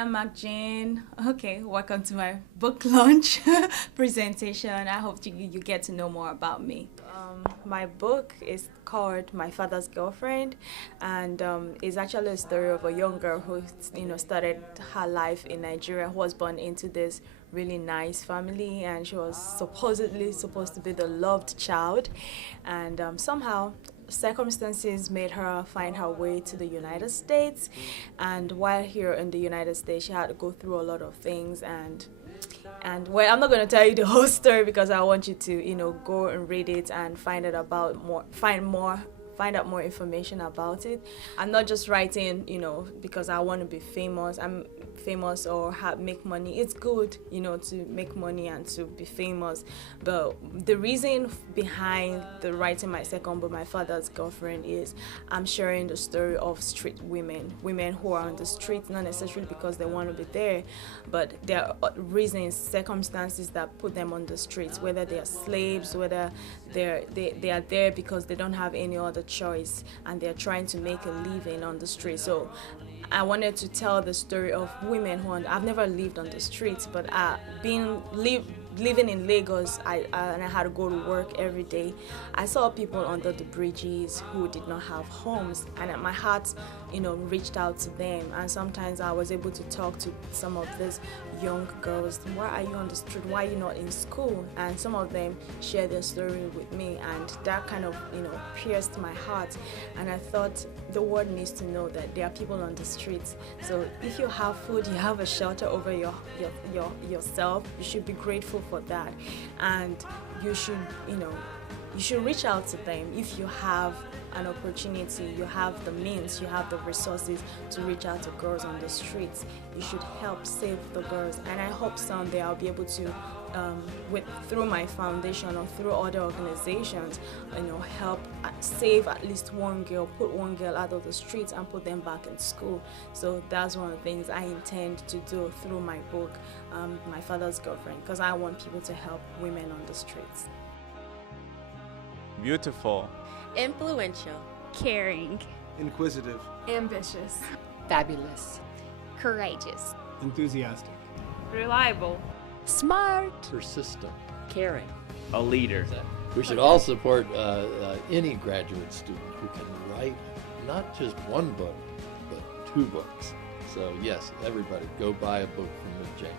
am Mac Jane. Okay, welcome to my book launch presentation. I hope you get to know more about me. My book is called My Father's Girlfriend, and it's actually a story of a young girl who, started her life in Nigeria, who was born into this really nice family, and she was supposedly supposed to be the loved child, and somehow circumstances made her find her way to the United States. And while here in the United States, she had to go through a lot of things. And well, I'm not going to tell you the whole story because I want you to, go and read it and find out more information about it. I'm not just writing, because I want to be famous. I'm famous or make money. It's good, to make money and to be famous. But the reason behind the writing my second book, My Father's Girlfriend, is I'm sharing the story of street women who are on the street, not necessarily because they want to be there, but there are reasons, circumstances that put them on the streets, whether they are slaves, whether they are there because they don't have any other choice and they're trying to make a living on the street. So I wanted to tell the story of women who I've never lived on the streets, but living in Lagos, and I had to go to work every day. I saw people under the bridges who did not have homes, and my heart, reached out to them. And sometimes I was able to talk to some of these young girls. Why are you on the street? Why are you not in school? And some of them shared their story with me, and that kind of, pierced my heart. And I thought the world needs to know that there are people on the streets. So if you have food, you have a shelter over yourself, you should be grateful for that. And you should reach out to them. If you have an opportunity, you have the means, you have the resources to reach out to girls on the streets, you should help save the girls. And I hope someday I'll be able to, through my foundation or through other organizations, help save at least one girl, put one girl out of the streets and put them back in school. So that's one of the things I intend to do through my book, My Father's Girlfriend, because I want people to help women on the streets. Beautiful. Influential. Caring. Inquisitive. Ambitious. Fabulous. Courageous. Enthusiastic. Reliable. Smart. Persistent. Caring. A leader. We should all support any graduate student who can write not just one book, but 2 books. So yes, everybody, go buy a book from Miss Jane.